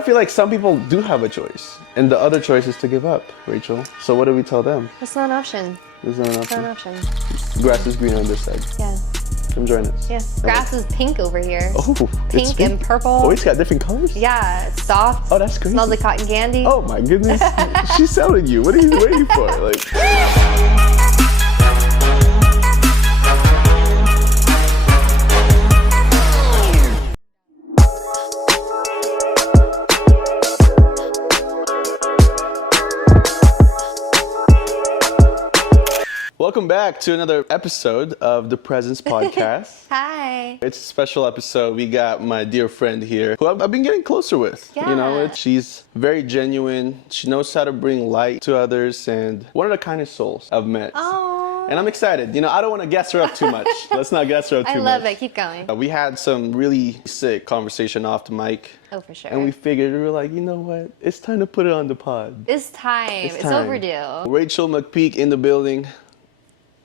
I feel like some people do have a choice, and the other choice is to give up, Rachel. So what do we tell them? That's not an option. Is that an It's option? not an option. Grass is greener on this side. Yeah. Come join us. Yeah. Grass is pink over here. Oh, it's Pink and purple. Oh, it's got different colors? Yeah, it's soft. Oh, that's crazy. Smells like cotton candy. Oh my goodness. She's selling you. What are you waiting for? Like. Welcome back to another episode of the Presence Podcast. Hi. It's a special episode. We got my dear friend here who I've been getting closer with. Yeah. You know, she's very genuine. She knows how to bring light to others and one of the kindest souls I've met. Oh. And I'm excited. You know, I don't want to gas her up too much. Let's not gas her up too much. I love it. Keep going. We had some really sick conversation off the mic. Oh, for sure. And we figured, we were like, you know what? It's time to put it on the pod. It's time. It's time. overdue. Rachel McPeak in the building.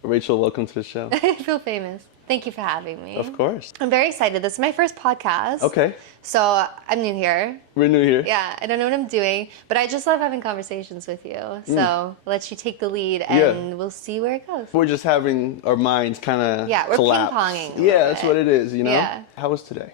Rachel, welcome to the show. I feel famous. Thank you for having me. Of course. I'm very excited. This is my first podcast. Okay. So I'm new here. We're new here. Yeah, I don't know what I'm doing, but I just love having conversations with you. So I'll let you take the lead and we'll see where it goes. We're just having our minds kind of Yeah, we're collapse. ping-ponging a Yeah, little that's bit. what it is, you know? Yeah. How was today?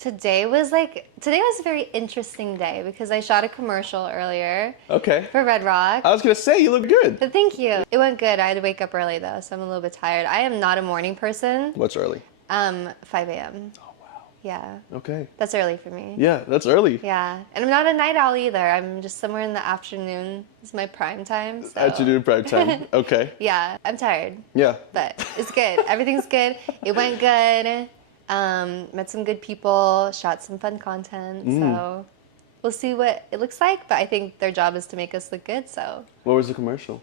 Today was a very interesting day because I shot a commercial earlier Okay. for Red Rock. I was going to say, you look good. But thank you. It went good. I had to wake up early though, so I'm a little bit tired. I am not a morning person. What's early? 5 a.m. Oh, wow. Yeah. Okay. That's early for me. Yeah, that's early. Yeah. And I'm not a night owl either. I'm just somewhere in the afternoon. It's my prime time. So. Afternoon prime time. Okay. Yeah. I'm tired. Yeah. But it's good. Everything's good. It went good. Met some good people, shot some fun content. So we'll see what it looks like. But I think their job is to make us look good. So What was the commercial?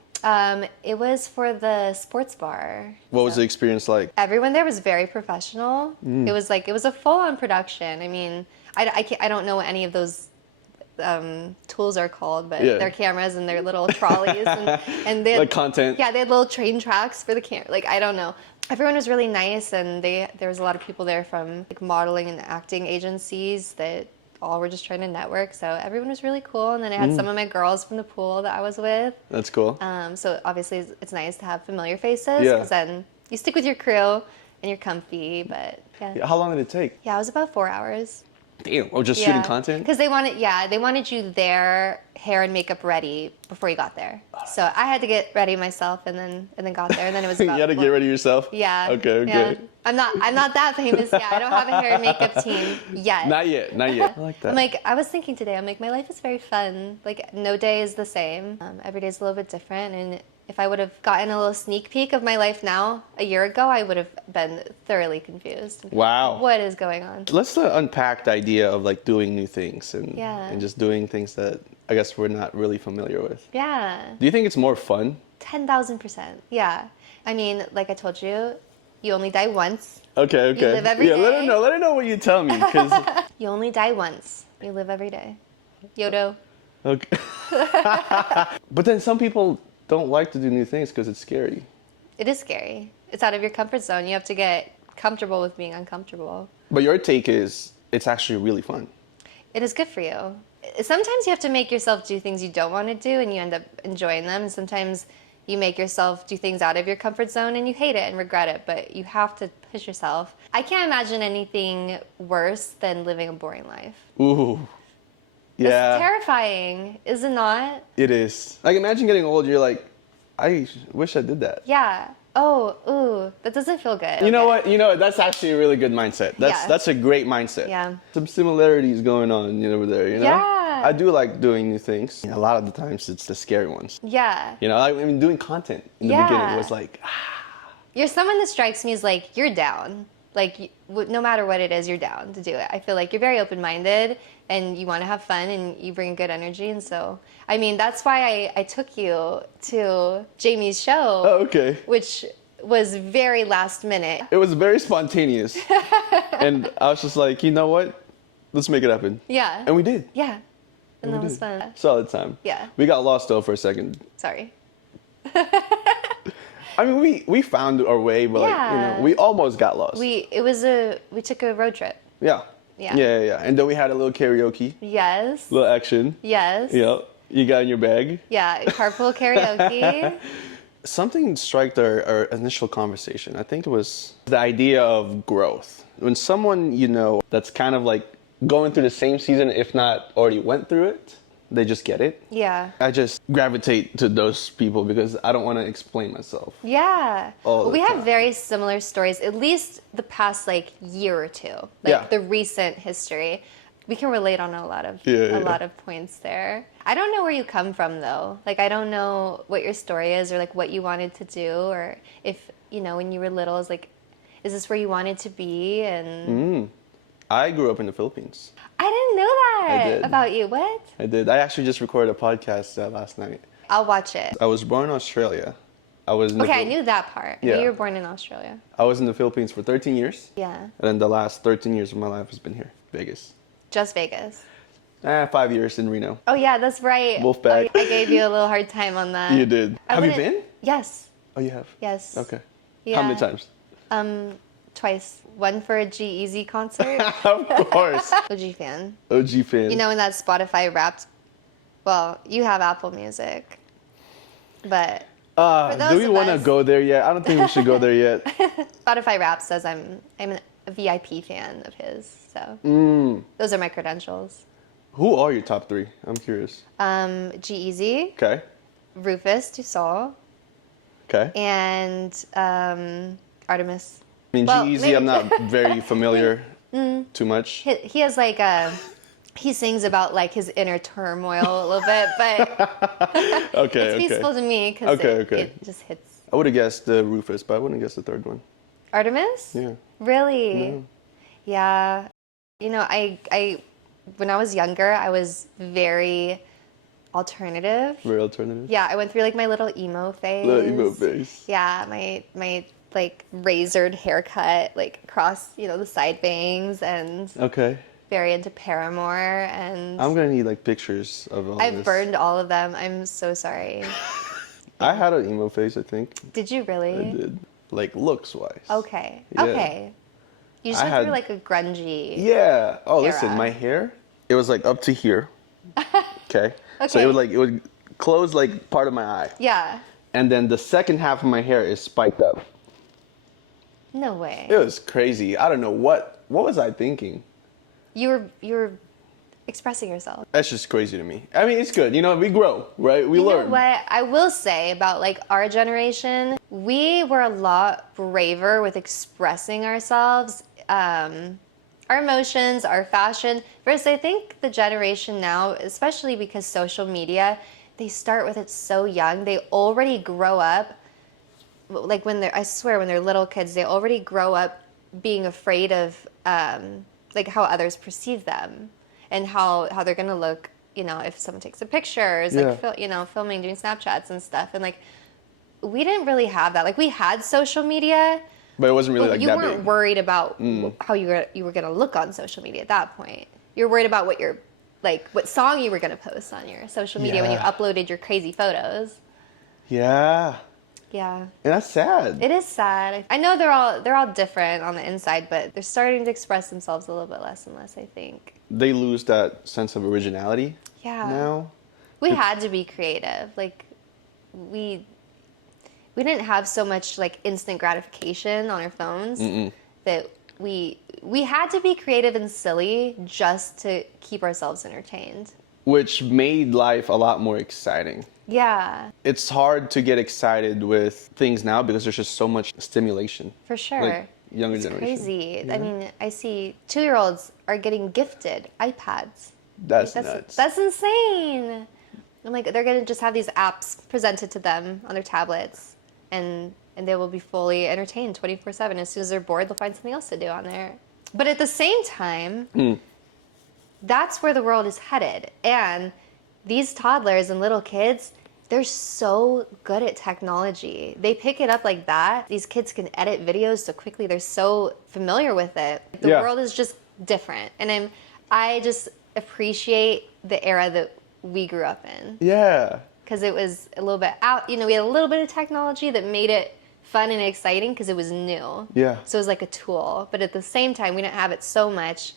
it was for the sports bar. What was the experience like? Everyone there was very professional. It was a full-on production. I mean, I don't know what any of those tools are called, but Yeah. their cameras and their little trolleys and they had, Like content? Yeah, they had little train tracks for the camera. Like, I don't know. Everyone was really nice, and there was a lot of people there from like modeling and acting agencies that all were just trying to network. So everyone was really cool. And then I had some of my girls from the pool that I was with. That's cool. So obviously it's nice to have familiar faces Yeah. because then you stick with your crew and you're comfy. But yeah, How long did it take? it was about 4 hours. Damn. Oh, just shooting content? Because they wanted you there, hair and makeup ready before you got there. So I had to get ready myself and then got there, and then it was about You had to get ready yourself? Yeah. Okay. Yeah. I'm not that famous yet. I don't have a hair and makeup team yet. Not yet. I like that. I was thinking today, my life is very fun. Like, no day is the same. Every day is a little bit different. And if I would have gotten a little sneak peek of my life now, a year ago, I would have been thoroughly confused. Wow. What is going on? Let's unpack the idea of like doing new things and just doing things that I guess we're not really familiar with. Yeah. Do you think it's more fun? 10,000%. Yeah. I mean, like I told you, you only die once. Okay. You live every Let day. her know what you tell me. 'Cause You only die once. You live every day. Yodo. okay. But then some people don't like to do new things because it's scary. It is scary. It's out of your comfort zone. You have to get comfortable with being uncomfortable. But your take is it's actually really fun. It is good for you. Sometimes you have to make yourself do things you don't want to do and you end up enjoying them. And sometimes you make yourself do things out of your comfort zone and you hate it and regret it, but you have to push yourself. I can't imagine anything worse than living a boring life. Ooh. It's Yeah. terrifying, is it not? It is. Like imagine getting old, you're like, I wish I did that. Yeah. Oh, ooh, that doesn't feel good. You know what? That's actually a really good mindset. Yeah. That's a great mindset. Yeah. Some similarities going on over there, you know? Yeah. I do like doing new things. A lot of the times it's the scary ones. Yeah. I mean, doing content in the beginning was like, You're someone that strikes me as like, you're down. Like, no matter what it is, you're down to do it. I feel like you're very open-minded and you want to have fun and you bring good energy. And so, I mean, that's why I took you to Jamie's show. oh, okay. Which was very last minute. It was very spontaneous. And I was just like, you know what? Let's make it happen. Yeah. And we did. Yeah. And that We was did. fun. Solid time. Yeah. We got lost though for a second. Sorry. I mean, we found our way, but Yeah. we almost got lost. We took a road trip. Yeah. Yeah. Yeah. And then we had a little karaoke, Yes. little action. Yes. Yep. You got in your bag. Yeah, carpool karaoke. Something struck our initial conversation. I think it was the idea of growth. When someone you know that's kind of like going through the same season, if not already went through it, they just get it. Yeah. I just gravitate to those people because I don't want to explain myself. Yeah. All the We have time. very similar stories, at least the past like year or two. Like Yeah. the recent history. We can relate on a lot of lot of points there. I don't know where you come from though. Like I don't know what your story is or like what you wanted to do or if, you know, when you were little is like is this where you wanted to be and I grew up in the Philippines. I didn't know that I did. about you. What? I did. I actually just recorded a podcast last night. I'll watch it. I was born in Australia. I was in the Okay, I knew that part. I knew you were born in Australia. I was in the Philippines for 13 years. Yeah. And then the last 13 years of my life has been here, Vegas. Just Vegas. 5 years in Reno. Oh yeah, that's right. Wolfpack. Oh, I gave you a little hard time on that. You did. Have you been? Yes. Oh, you have? Yes. Okay. Yeah. How many times? Twice. One for a G-Eazy concert. Of course. OG fan. OG fan. You know when that Spotify Wrapped? Well, you have Apple Music, but for those do we of want to us- go there yet? I don't think we should go there yet. Spotify Wrapped says I'm a VIP fan of his. So those are my credentials. Who are your top three? I'm curious. G-Eazy, Okay. Rufus Du Sol, Okay. and Artemis. I mean, Well, G-Eazy, maybe- I'm not very familiar too much. He has like he sings about like his inner turmoil a little bit, but Okay, it's peaceful to me because Okay. it just hits. I would have guessed Rufus, but I wouldn't have guessed the third one. Artemis? Yeah. Really? Yeah. You know, I when I was younger, I was very alternative. Very alternative. Yeah, I went through like my little emo phase. Little emo face. Yeah, my like razored haircut, like across, you know, the side bangs, and Okay. very into Paramore, and I'm gonna need like pictures of all I've this. burned all of them. I'm so sorry. I had an emo face, I think. Did you really? I did. Like looks wise. Okay. Yeah. Okay. You just I went had- through like a grungy. Yeah. Oh, listen, Era. my hair, it was like up to here. Okay. So Okay. it would close like part of my eye. Yeah. And then the second half of my hair is spiked up. No way. It was crazy. I don't know what was I thinking? You were expressing yourself. That's just crazy to me. I mean, it's good. You know, we grow, right? We You learn. know what I will say about like our generation? We were a lot braver with expressing ourselves, our emotions, our fashion. Versus, I think the generation now, especially because social media, they start with it so young. They already grow up. Like when they're, I swear, when they're little kids, they already grow up being afraid of like how others perceive them and how they're gonna look. You know, if someone takes a picture, is Yeah. like you know, filming, doing Snapchats and stuff, and like we didn't really have that. Like we had social media, But it wasn't really but like you that weren't big. worried about how you were gonna look on social media at that point. You're worried about what your like what song you were gonna post on your social media when you Yeah. uploaded your crazy photos. Yeah. Yeah. And that's sad. It is sad. I know they're all different on the inside, but they're starting to express themselves a little bit less and less, I think. They lose that sense of originality Yeah. now. We had to be creative. Like we didn't have so much like instant gratification on our phones that we had to be creative and silly just to keep ourselves entertained. Which made life a lot more exciting. Yeah, It's hard to get excited with things now because there's just so much stimulation. for sure. Like younger It's generation. crazy. I mean, I see 2-year-olds are getting gifted iPads. That's Like, nuts. That's insane. I'm like, they're gonna just have these apps presented to them on their tablets, and they will be fully entertained 24/7. As soon as they're bored, they'll find something else to do on there. But at the same time, that's where the world is headed. And these toddlers and little kids, they're so good at technology. They pick it up like that. These kids can edit videos so quickly. They're so familiar with it. The Yeah. world is just different. And I just appreciate the era that we grew up in. Yeah. Because it was a little bit out, you know, we had a little bit of technology that made it fun and exciting because it was new. Yeah. So it was like a tool. But at the same time, we didn't have it so much.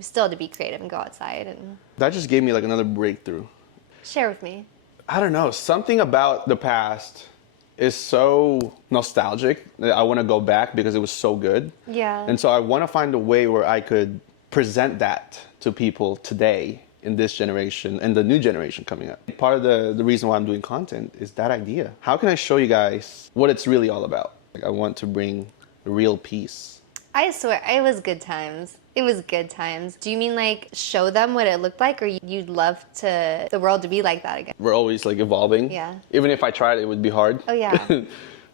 still to be creative and go outside and That just gave me like another breakthrough. share with me. I don't know, something about the past is so nostalgic that I want to go back because it was so good. Yeah. And so I want to find a way where I could present that to people today in this generation and the new generation coming up. Part of the reason why I'm doing content is that idea. How can I show you guys what it's really all about? Like, I want to bring real peace. I swear, it was good times. It was good times. Do you mean like show them what it looked like, or you'd love to the world to be like that again? We're always like evolving. Yeah. Even if I tried, it would be hard. Oh, yeah.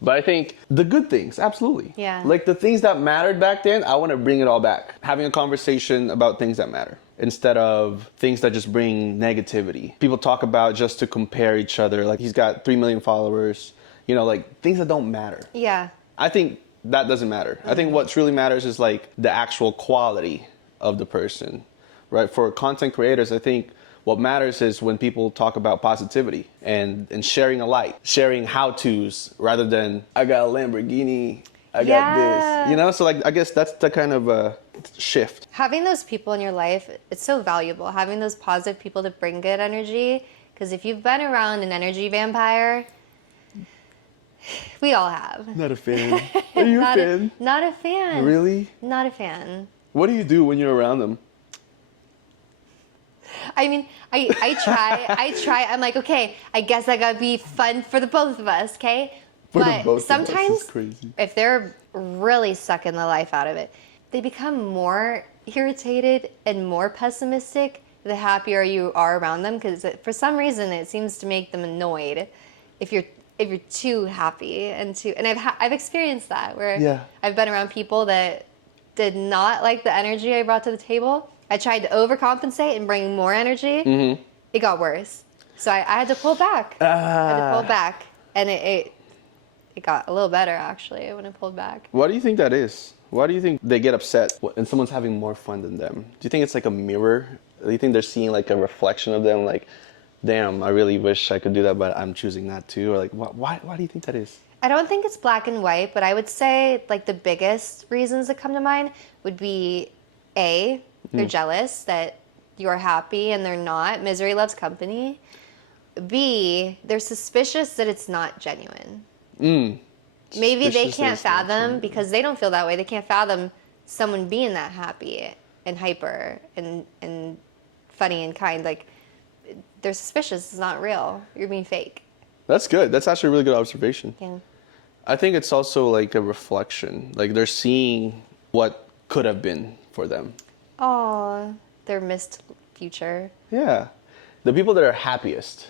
But I think the good things, absolutely. Yeah. Like the things that mattered back then, I want to bring it all back. Having a conversation about things that matter instead of things that just bring negativity. People talk about just to compare each other. Like he's got 3 million followers, you know, like things that don't matter. Yeah. I think that doesn't matter. I think what truly matters is like the actual quality of the person, right? For content creators, I think what matters is when people talk about positivity and sharing a light, sharing how-tos rather than, I got a Lamborghini, I got this, you know? So like, I guess that's the kind of shift. Having those people in your life, it's so valuable. Having those positive people to bring good energy. Because if you've been around an energy vampire, we all have. Not a fan. Are you a fan? Not a fan. Really? Not a fan. What do you do when you're around them? I mean, I try. I'm like, okay, I guess I gotta be fun for the both of us, okay? For the But both of us, sometimes, it's crazy. if they're really sucking the life out of it, they become more irritated and more pessimistic the happier you are around them, because for some reason it seems to make them annoyed if you're too happy and I've experienced that where Yeah. I've been around people that did not like the energy I brought to the table. I tried to overcompensate and bring more energy. Mm-hmm. It got worse. So I had to pull back. I had to pull back. And it got a little better, actually, when I pulled back. Why do you think that is? Why do you think they get upset when someone's having more fun than them? Do you think it's like a mirror? Do you think they're seeing like a reflection of them? Like, damn, I really wish I could do that, but I'm choosing not to? Or like, why do you think that is? I don't think it's black and white, but I would say like the biggest reasons that come to mind would be A, they're jealous that you're happy and they're not. Misery loves company. B, they're suspicious that it's not genuine. Maybe they can't fathom, because they don't feel that way, they can't fathom someone being that happy and hyper and funny and kind. Like, they're suspicious it's not real. You're being fake. That's good. That's actually a really good observation. Yeah. I think it's also like a reflection. Like they're seeing what could have been for them. Oh, their missed future. Yeah. The people that are happiest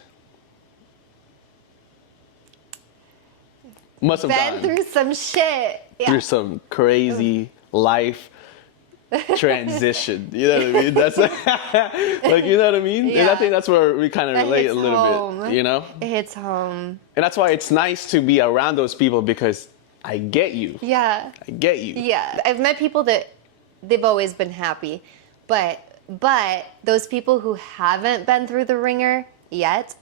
must have Been gone through some shit. Yeah. through some crazy life transition. You know what I mean? That's like, you know what I mean? And I Yeah. think that's where we kind of That relate a hits little home. bit, you know? It hits home. And that's why it's nice to be around those people, because I get you. Yeah. I get you. Yeah. I've met people that they've always been happy, but those people who haven't been through the ringer yet,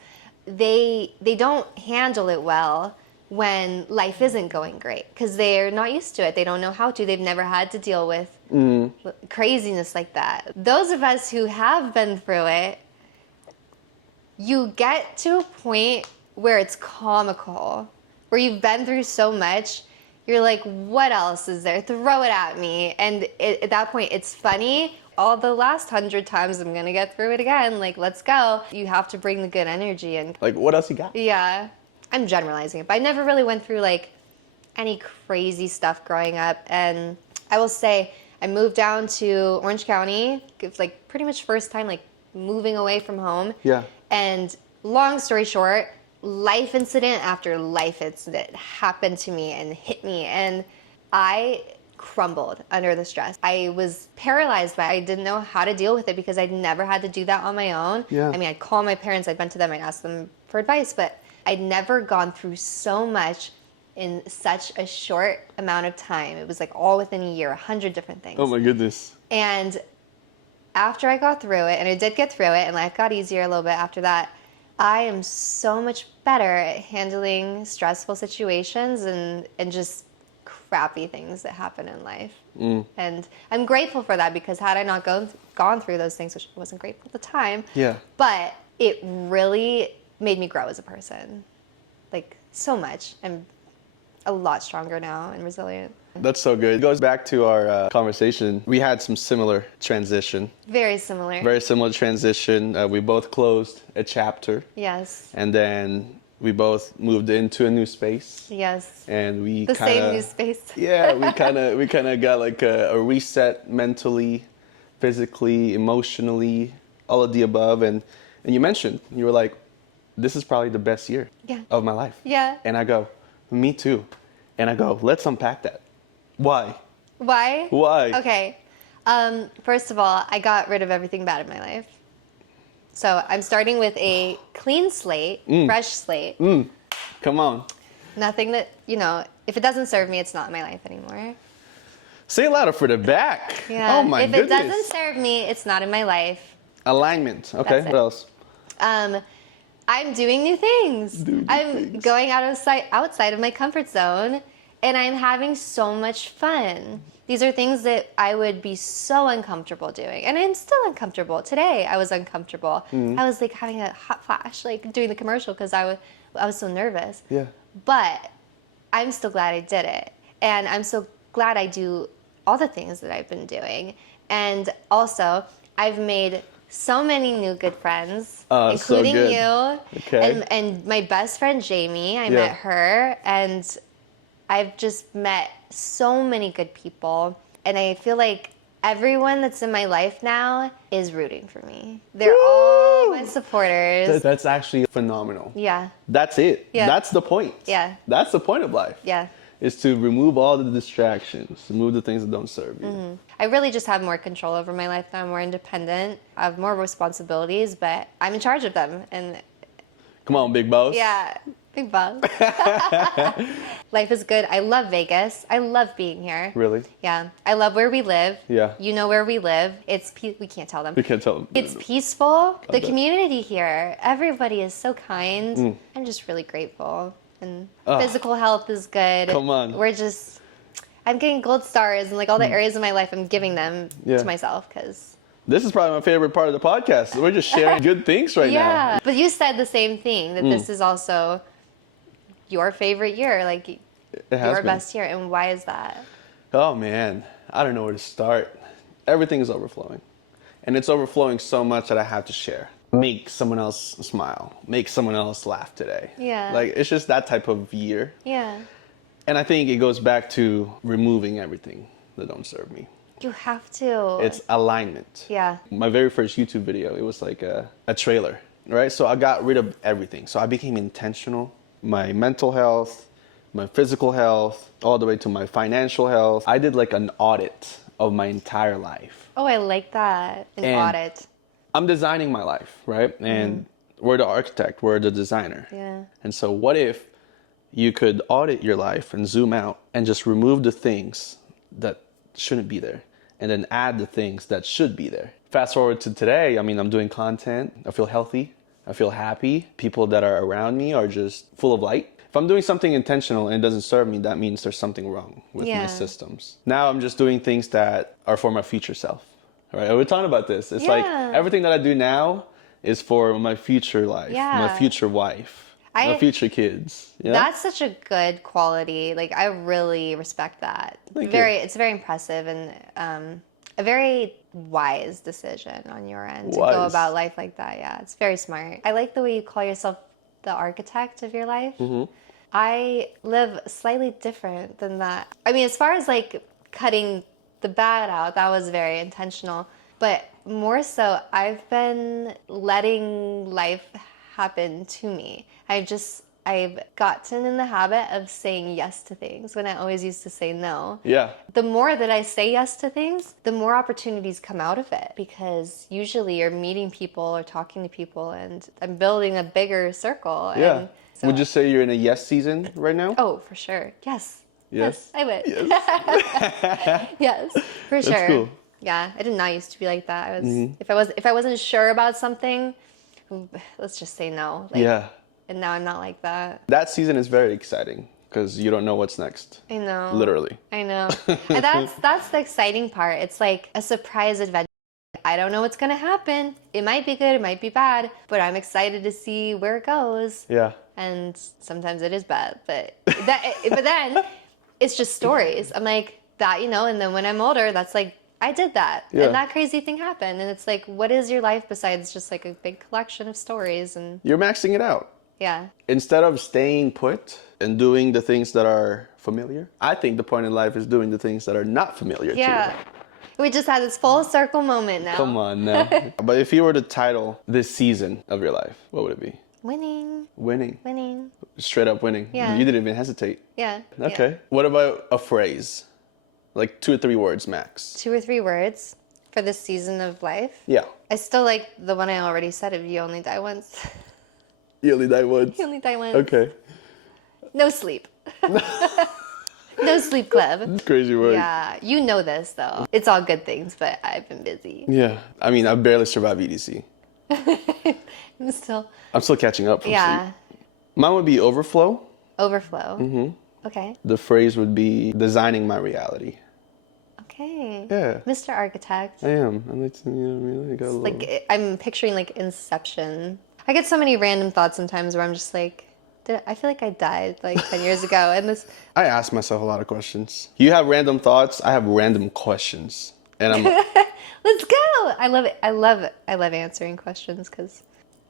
they don't handle it well when life isn't going great, because they're not used to it. They don't know how to. They've never had to deal with craziness like that. Those of us who have been through it, you get to a point where it's comical, where you've been through so much, you're like, what else is there? Throw it at me. And at that point, it's funny. All the last 100 times I'm gonna get through it again. Like, let's go. You have to bring the good energy in. Like, what else you got? Yeah, I'm generalizing it, but I never really went through like any crazy stuff growing up. And I will say, I moved down to Orange County. It's like pretty much first time like moving away from home. Yeah. And long story short, life incident after life incident happened to me and hit me, and I crumbled under the stress. I was paralyzed by it. I didn't know how to deal with it because I'd never had to do that on my own. Yeah. I mean, I'd call my parents, I'd vent to them, I'd ask them for advice, but I'd never gone through so much in such a short amount of time. It was like all within a year, 100 different things. Oh my goodness. And after I got through it, and I did get through it, and life got easier a little bit after that, I am so much better at handling stressful situations and just crappy things that happen in life. And I'm grateful for that, because had I not gone through those things, which I wasn't grateful at the time, Yeah. but it really made me grow as a person. Like, so much. I'm a lot stronger now and resilient. That's so good. It goes back to our conversation. We had some similar transition. Very similar. Very similar transition. We both closed a chapter. Yes. And then we both moved into a new space. Yes. And we The kind same new of space. yeah, we kind of got like a reset mentally, physically, emotionally, all of the above. And you mentioned, you were like, this is probably the best year Yeah. of my life. Yeah. And I go, me too. And I go, let's unpack that. Why? Why? Why? Okay. First of all, I got rid of everything bad in my life. So I'm starting with a clean slate, fresh slate. Come on. Nothing that, if it doesn't serve me, it's not my life anymore. Say it louder for the back. Yeah. Oh my if goodness. it doesn't serve me, it's not in my life. Alignment. Okay. That's it. What else? I'm doing new things. Doing new I'm things. going outside of my comfort zone, and I'm having so much fun. These are things that I would be so uncomfortable doing, and I'm still uncomfortable. Today, I was uncomfortable. I was like having a hot flash, like doing the commercial, because I was so nervous. Yeah. But I'm still glad I did it, and I'm so glad I do all the things that I've been doing. And also, I've made so many new good friends, So including good. you. Okay. And my best friend, Jamie, I Yeah. met her, and I've just met so many good people. And I feel like everyone that's in my life now is rooting for me. They're all my supporters. That's actually phenomenal. Yeah, That's it. Yeah. That's the point. Yeah. That's the point of life. yeah. Is to remove all the distractions, remove the things that don't serve you. I really just have more control over my life now. I'm more independent. I have more responsibilities, but I'm in charge of them. And Come on, big boss. yeah, big boss. Life is good. I love Vegas. I love being here. Really? Yeah. I love where we live. Yeah. You know where we live. We can't tell them. We can't tell them. It's peaceful. The bet. community here, everybody is so kind. I'm just really grateful. And physical health is good. Come on. I'm getting gold stars, and like all the areas of my life, I'm giving them Yeah. to myself, because This is probably my favorite part of the podcast. We're just sharing good things right now. yeah. But you said the same thing, that this is also your favorite year, like It has your been. best year. And why is that? Oh man, I don't know where to start. Everything is overflowing. And it's overflowing so much that I have to share. Make someone else smile. Make someone else laugh today. Yeah. Like, it's just that type of year. Yeah. And I think it goes back to removing everything that don't serve me. You have to. It's alignment. Yeah. My very first YouTube video, it was like a trailer, right? So I got rid of everything. So I became intentional. My mental health, my physical health, all the way to my financial health. I did like an audit of my entire life. Oh, I like that. An And- audit. I'm designing my life, right? And we're the architect, we're the designer. Yeah. And so what if you could audit your life and zoom out and just remove the things that shouldn't be there and then add the things that should be there? Fast forward to today, I mean, I'm doing content. I feel healthy. I feel happy. People that are around me are just full of light. If I'm doing something intentional and it doesn't serve me, that means there's something wrong with my Yeah. systems. Now I'm just doing things that are for my future self. Right? We're talking about this. It's like Yeah. everything that I do now is for my future life, my Yeah. future wife, my future kids. Yeah? That's such a good quality. Like, I really respect that. Thank you. It's very impressive, and a very wise decision on your end to go Wise. about life like that. Yeah, it's very smart. I like the way you call yourself the architect of your life. I live slightly different than that. I mean, as far as like cutting the bad out, that was very intentional. But more so, I've been letting life happen to me. I've gotten in the habit of saying yes to things when I always used to say no. Yeah. The more that I say yes to things, the more opportunities come out of it, because usually you're meeting people or talking to people, and I'm building a bigger circle. Yeah. And so, Would you say you're in a yes season right now? Oh, for sure. Yes. Yes? I would. Yes. Yes, for sure. cool. Yeah, I did not used to be like that. I was if I wasn't sure about something, let's just say no. Like, Yeah. And now I'm not like that. That season is very exciting because you don't know what's next. I know. Literally. I know. And that's the exciting part. It's like a surprise adventure. I don't know what's going to happen. It might be good, it might be bad, but I'm excited to see where it goes. Yeah. And sometimes it is bad, but then it's just stories. I'm like, that, and then when I'm older, that's like, I did that. Yeah. And that crazy thing happened. And it's like, what is your life besides just like a big collection of stories? And You're maxing it out. yeah. Instead of staying put and doing the things that are familiar, I think the point in life is doing the things that are not familiar to you. Yeah. We just had this full circle moment now. Come on now. But if you were to title this season of your life, what would it be? Winning. Winning. Straight up winning. Yeah. You didn't even hesitate. Yeah. Okay. Yeah. What about a phrase? Like 2 or 3 words max. 2 or 3 words for this season of life. Yeah. I still like the one I already said of you only die once. You only die once. You only die once. Okay. No sleep. No sleep club. Crazy word. Yeah, you know this though. It's all good things, but I've been busy. Yeah. I mean, I barely survived EDC. I'm still catching up from yeah. sleep. Mine would be overflow. Overflow. Mm-hmm. Okay. The phrase would be designing my reality. Okay. Yeah. Mr. Architect. I am. I like to, really go Like I'm picturing like Inception. I get so many random thoughts sometimes where I'm just like, I feel like I died like 10 years ago, and this. I ask myself a lot of questions. You have random thoughts. I have random questions, and I'm. Let's go. I love it. I love answering questions because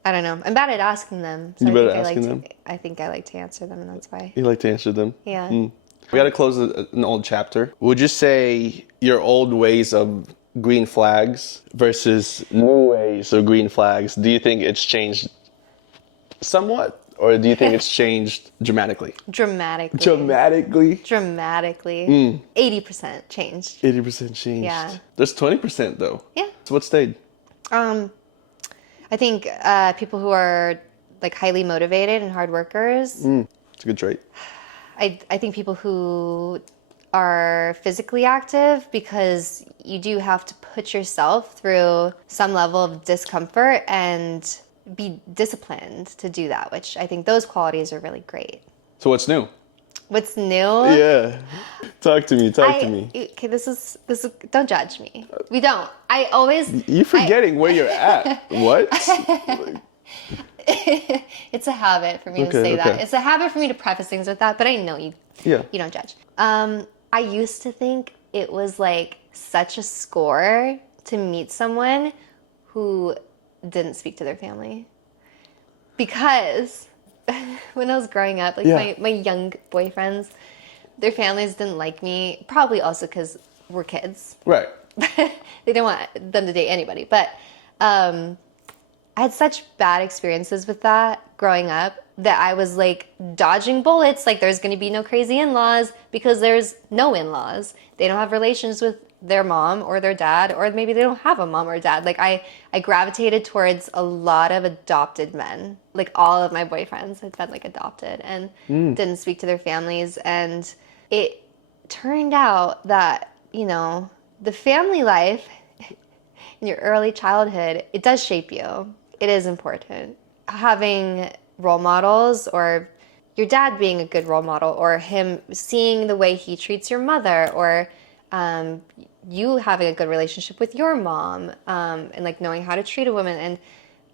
I don't know. I'm bad at asking them. So You better I think asking them. I think I like to answer them, and that's why. You like to answer them. Yeah. We got to close an old chapter. Would you say your old ways of green flags versus new ways of green flags? Do you think it's changed somewhat? Or do you think it's changed dramatically? Dramatically. 80% changed. 80% changed. Yeah. There's 20% though. Yeah. So what stayed? I think people who are like highly motivated and hard workers. It's a good trait. I think people who are physically active, because you do have to put yourself through some level of discomfort and be disciplined to do that, which I think those qualities are really great. So what's new? What's new? Yeah. Talk to me. Okay, this is don't judge me. We don't. I always You're forgetting where you're at. What? It's a habit for me to say that. It's a habit for me to preface things with that, but I know you don't judge. I used to think it was like such a score to meet someone who didn't speak to their family, because when I was growing up, like my young boyfriends, their families didn't like me, probably also because we're kids. Right. They didn't want them to date anybody, but I had such bad experiences with that growing up that I was like dodging bullets, like there's going to be no crazy in-laws, because there's no in-laws. They don't have relations with their mom or their dad, or maybe they don't have a mom or dad. Like I gravitated towards a lot of adopted men. Like all of my boyfriends had been like adopted and didn't speak to their families. And it turned out that, the family life in your early childhood, it does shape you. It is important. Having role models, or your dad being a good role model, or him seeing the way he treats your mother, or you having a good relationship with your mom, and like knowing how to treat a woman,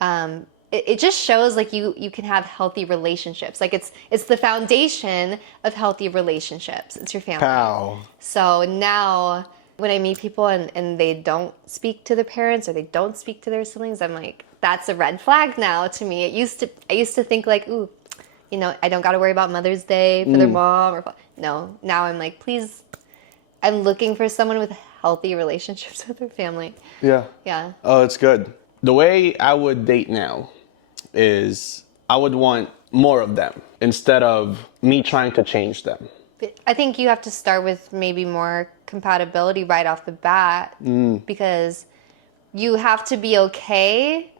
and it just shows like you can have healthy relationships. Like it's the foundation of healthy relationships. It's your family. Pow. So now when I meet people and they don't speak to their parents, or they don't speak to their siblings, I'm like, that's a red flag now to me. I used to think like, ooh, I don't got to worry about Mother's Day for their mom, or no. Now I'm like, please, I'm looking for someone with healthy relationships with their family. Yeah. Yeah. Oh, it's good. The way I would date now is I would want more of them instead of me trying to change them. I think you have to start with maybe more compatibility right off the bat, because you have to be okay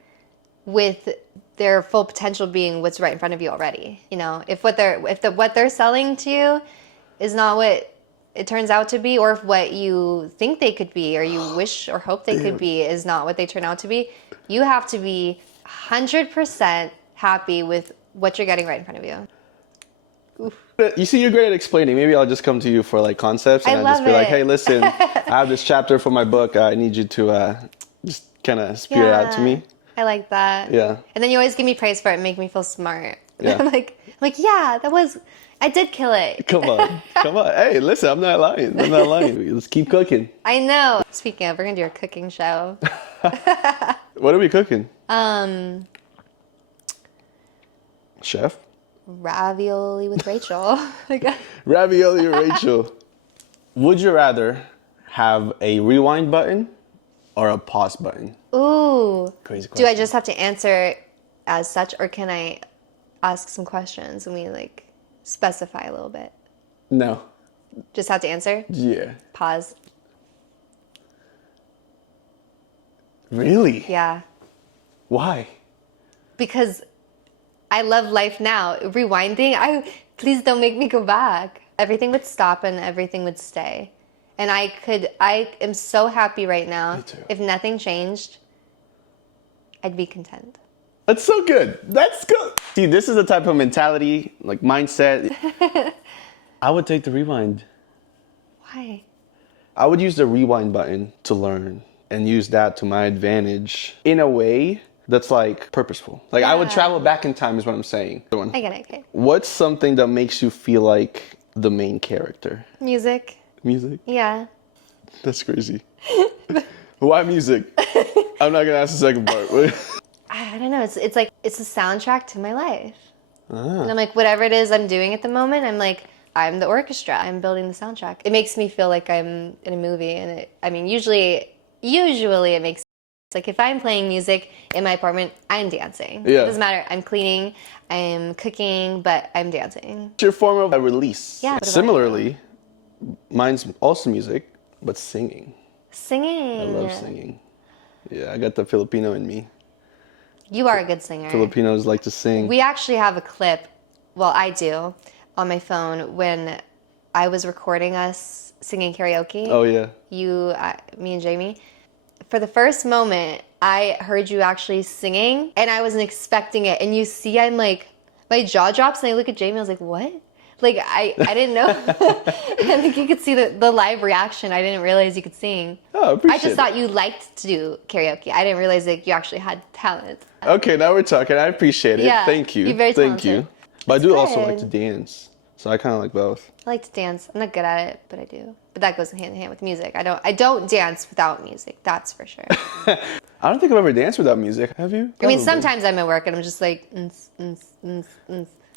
with their full potential being what's right in front of you already. If what they're selling to you is not what it turns out to be, or if what you think they could be, or you wish or hope they could be, is not what they turn out to be, you have to be 100% happy with what you're getting right in front of you. You see, you're great at explaining. Maybe I'll just come to you for like concepts, and I I'll just love be like, it. "Hey, listen, I have this chapter for my book. I need you to just kind of spew it out to me." I like that. Yeah. And then you always give me praise for it and make me feel smart. Yeah. I'm like, yeah, I did kill it. Come on, come on. Hey, listen, I'm not lying. I'm not lying. Let's keep cooking. I know. Speaking of, we're gonna do a cooking show. What are we cooking, Um, chef? ravioli with Rachel. Ravioli or Rachel? Would you rather have a rewind button or a pause button? Ooh. Crazy Do I question. just have to answer as such, or can I ask some questions and we like specify a little bit? No. Just have to answer? Yeah. Pause. Really? Yeah. Why? Because I love life now. Rewinding, please don't make me go back. Everything would stop and everything would stay. And I am so happy right now. Me too. If nothing changed, I'd be content. That's so good. That's good. See, this is the type of mentality, like mindset. I would take the rewind. Why? I would use the rewind button to learn and use that to my advantage in a way that's like purposeful. Like I would Yeah. travel back in time is what I'm saying. I get it, okay. What's something that makes you feel like the main character? Music. Music? Yeah. That's crazy. Why music? I'm not gonna ask the second part. I don't know. It's like it's a soundtrack to my life. Ah. And I'm like, whatever it is I'm doing at the moment, I'm like, I'm the orchestra. I'm building the soundtrack. It makes me feel like I'm in a movie, and usually it makes like if I'm playing music in my apartment, I'm dancing. Yeah. It doesn't matter. I'm cleaning, I'm cooking, but I'm dancing. It's your form of a release. Yeah, what about Similarly, mine's also music, but singing. Singing. I love singing. Yeah, I got the Filipino in me. You are a good singer. Filipinos like to sing. We actually have a clip, well, I do, on my phone when I was recording us singing karaoke. Oh yeah. Me and Jamie. For the first moment, I heard you actually singing, and I wasn't expecting it. And you see, I'm like, my jaw drops, and I look at Jamie, I was like, what? Like, I didn't know. I think you could see the live reaction. I didn't realize you could sing. Oh, I appreciate I just it. thought you liked to do karaoke. I didn't realize that you actually had talent. Okay, now we're talking. I appreciate it. Yeah, Thank you. you're very Thank you. talented. But I That's do also like good. to dance. So I kind of like both. I like to dance. I'm not good at it, but I do. But that goes hand in hand with music. I don't dance without music. That's for sure. I don't think I've ever danced without music. Have you? I mean, Probably. sometimes I'm at work and I'm just like,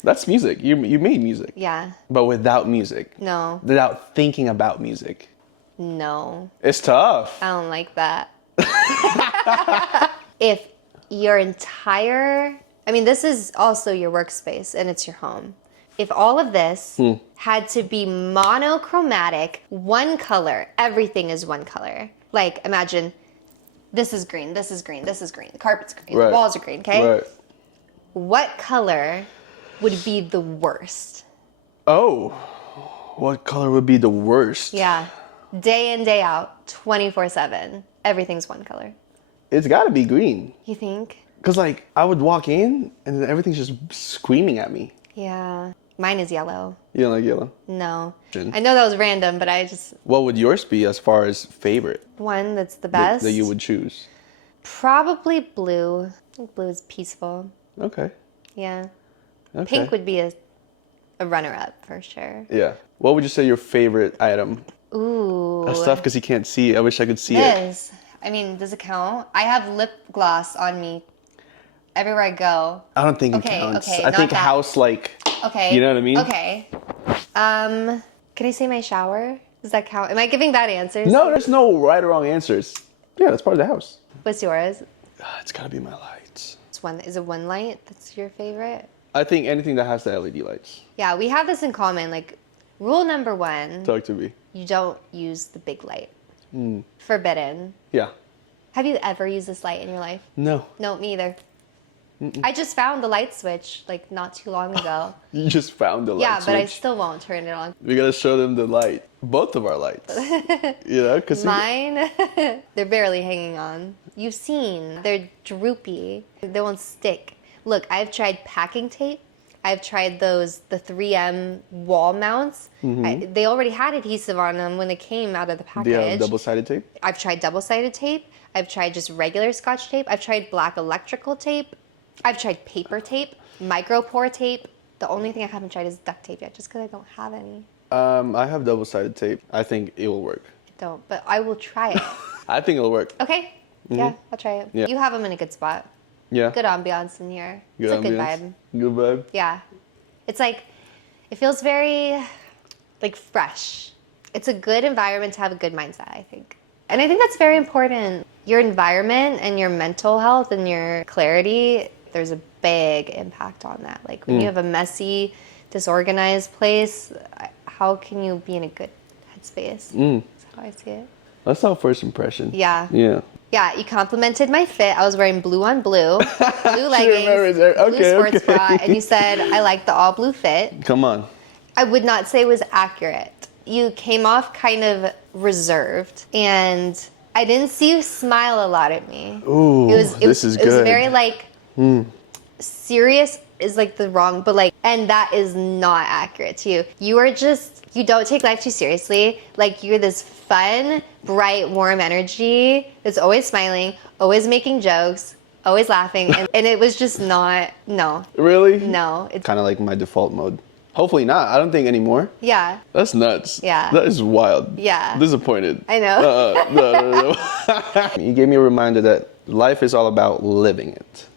That's music. You made music. yeah, But without music. no, Without thinking about music. no, It's tough. I don't like that. If your entire, I mean, this is also your workspace and it's your home. If all of this had to be monochromatic, one color, everything is one color. Like, imagine this is green, this is green, this is green, the carpet's green, Right. the walls are green, okay? Right. What color would be the worst? Oh. What color would be the worst? Yeah. Day in, day out, 24/7. Everything's one color. It's got to be green. You think? Because, like, I would walk in and then everything's just screaming at me. Yeah. Mine is yellow. You don't like yellow? No. I know that was random, but I just, What would yours be as far as favorite one that's the that- best. that you would choose? Probably blue. I think blue is peaceful. Okay. Yeah. Okay. Pink would be a runner-up for sure. Yeah. What would you say your favorite item? Ooh. That's tough because you can't see it. I wish I could see it. This. I mean, does it count? I have lip gloss on me everywhere I go. I don't think Okay, it counts. okay, I not think that. house, like, Okay. You know what I mean? Okay. Can I say my shower? Does that count? Am I giving bad answers? no, there's no right or wrong answers. Yeah, that's part of the house. What's yours? It's got to be my lights. It's one. Is it one light that's your favorite? I think anything that has the LED lights. Yeah, we have this in common. Like, rule number one: Talk to me. you don't use the big light. Hmm. Forbidden. Yeah. Have you ever used this light in your life? No. No, me either. I just found the light switch like not too long ago. You just found the light Yeah, but I switch. still won't turn it on. We got to show them the light. Both of our lights. You know? Because Mine, they're barely hanging on. You've seen, they're droopy. They won't stick. Look, I've tried packing tape. I've tried the 3M wall mounts. They already had adhesive on them when they came out of the package. Do you have double-sided tape? I've tried double-sided tape. I've tried just regular Scotch tape. I've tried black electrical tape. I've tried paper tape, micropore tape. The only thing I haven't tried is duct tape yet, just because I don't have any. I have double-sided tape. I think it will work. I don't, but I will try it. I think it'll work. Okay. Yeah, I'll try it. Yeah. You have them in a good spot. Yeah. Good ambiance in here. Good It's a good ambiance. vibe. Good vibe. Yeah. It's like, it feels very, like, fresh. It's a good environment to have a good mindset, I think. And I think that's very important. Your environment and your mental health and your clarity, there's a big impact on that. Like, when you have a messy, disorganized place, how can you be in a good headspace? That's how I see it. That's our first impression. Yeah. Yeah. Yeah, you complimented my fit. I was wearing blue on blue, blue leggings, remembers it. blue Okay, sports okay. bra, and you said I like the all blue fit. Come on. I would not say it was accurate. You came off kind of reserved, and I didn't see you smile a lot at me. Ooh, this is It was good. very like serious is like the wrong, but like, and that is not accurate to you. You are just, you don't take life too seriously. Like, you're this fun, bright, warm energy that's always smiling, always making jokes, always laughing, and it was just not, no. Really? No. It's, Kind of like my default mode. Hopefully not. I don't think anymore. yeah. That's nuts. Yeah. That is wild. Yeah. Disappointed. I know. No. You gave me a reminder that life is all about living it.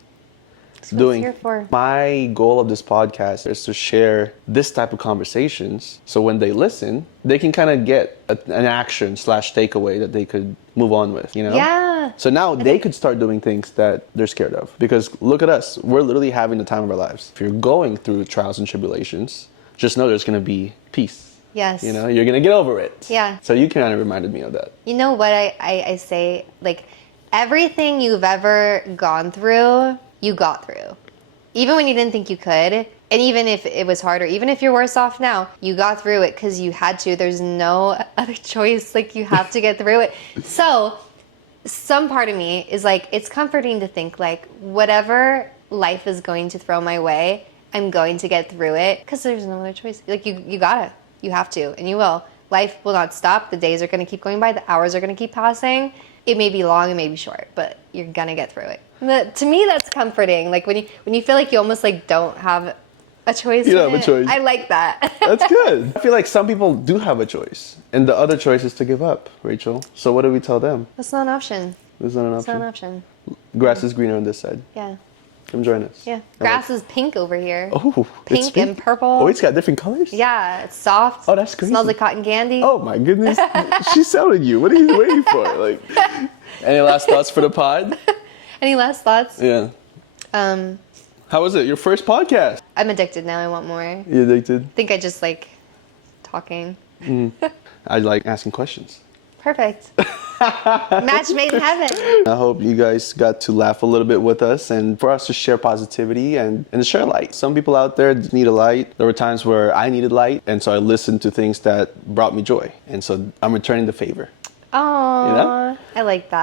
That's what it's here for. My goal of this podcast is to share this type of conversations, so when they listen, they can kind of get an action / takeaway that they could move on with, you know? Yeah. So now they could start doing things that they're scared of. Because look at us, we're literally having the time of our lives. If you're going through trials and tribulations, just know there's gonna be peace. Yes. You know, you're gonna get over it. Yeah. So you kind of reminded me of that. You know what I say? Like, everything you've ever gone through, you got through. Even when you didn't think you could, and even if it was harder, even if you're worse off now, you got through it because you had to. There's no other choice. Like, you have to get through it. So, some part of me is like, it's comforting to think, like, whatever life is going to throw my way, I'm going to get through it because there's no other choice. Like, you got it. You have to, and you will. Life will not stop. The days are going to keep going by. The hours are going to keep passing. It may be long, it may be short, but you're going to get through it. To me, that's comforting. Like, when you feel like you almost like don't have a choice. You don't have a choice. I like that. That's good. I feel like some people do have a choice, and the other choice is to give up, Rachel. So what do we tell them? That's not an option. There's not an It's not option. an option. Grass is greener on this side. Yeah. Come join us. Yeah. Grass is pink over here. Oh, it's Pink and purple. Oh, it's got different colors? Yeah, it's soft. Oh, that's crazy. Smells like cotton candy. Oh my goodness. She's selling you. What are you waiting for? Like, any last thoughts for the pod? Any last thoughts? Yeah. How was it? Your first podcast? I'm addicted now. I want more. You addicted? I think I just like talking. I like asking questions. Perfect. Match made in heaven. I hope you guys got to laugh a little bit with us and for us to share positivity and to share light. Some people out there need a light. There were times where I needed light, and so I listened to things that brought me joy. And so I'm returning the favor. Oh, You know? I like that.